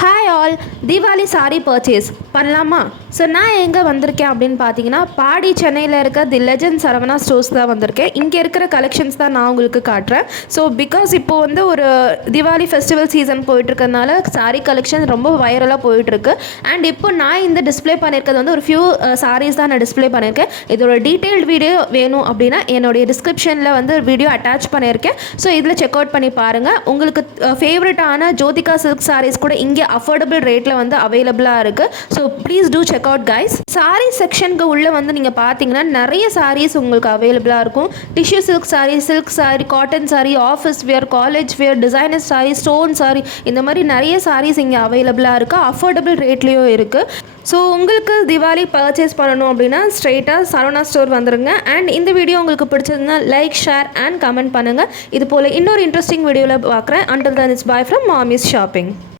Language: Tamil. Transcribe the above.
Hi all, Deepavali sorry purchase பண்ணலாமா? ஸோ நான் எங்கே வந்திருக்கேன் அப்படின்னு பார்த்தீங்கன்னா, பாடி சென்னையில் இருக்க தி லெஜண்ட் சரவணா ஸ்டோர்ஸ் தான் வந்திருக்கேன். இங்கே இருக்கிற கலெக்ஷன்ஸ் தான் நான் உங்களுக்கு காட்டுறேன். ஸோ பிகாஸ் இப்போது வந்து ஒரு தீபாவளி ஃபெஸ்டிவல் சீசன் போயிட்டுருக்கனால சாரீ கலெக்ஷன் ரொம்ப வைரலாக போயிட்டுருக்கு. அண்ட் இப்போ நான் இந்த டிஸ்பிளே பண்ணியிருக்கிறது வந்து ஒரு ஃபியூ சாரீஸ் தான் நான் டிஸ்பிளே பண்ணியிருக்கேன். இதோட டீட்டெயில்டு வீடியோ வேணும் அப்படின்னா என்னுடைய டிஸ்கிரிப்ஷனில் வந்து வீடியோ அட்டாச் பண்ணியிருக்கேன். ஸோ இதில் செக் அவுட் பண்ணி பாருங்கள். உங்களுக்கு ஃபேவரட்டான ஜோதிகா சில்க் சாரீஸ் கூட இங்கே அஃபோர்டபுள் ரேட்டில் வந்து அவைலபிளாக இருக்குது. So please do check out guys. Sari செக்ஷனுக்கு உள்ளே வந்து நீங்கள் பார்த்தீங்கன்னா நிறைய சாரீஸ் உங்களுக்கு அவைலபிளாக இருக்கும். Tissue silk sari, silk sari, cotton sari, office wear, college வேர், டிசைனர் சாரீ, ஸ்டோன் சாரீ, இந்த மாதிரி நிறைய சாரீஸ் இங்கே அவைலபிளாக இருக்குது. அஃபோர்டபுள் ரேட்லேயும் இருக்குது. ஸோ உங்களுக்கு திவாலி பர்ச்சேஸ் பண்ணணும் அப்படின்னா ஸ்ட்ரெயிட்டாக சரவணா ஸ்டோர் வந்துடுங்க. அண்ட் இந்த வீடியோ உங்களுக்கு பிடிச்சதுன்னா லைக், ஷேர் அண்ட் கமெண்ட் பண்ணுங்கள். இது போல் இன்னொரு இன்ட்ரெஸ்டிங் வீடியோவில் பார்க்குறேன். Until then it's bye from மாமிஸ் ஷாப்பிங்.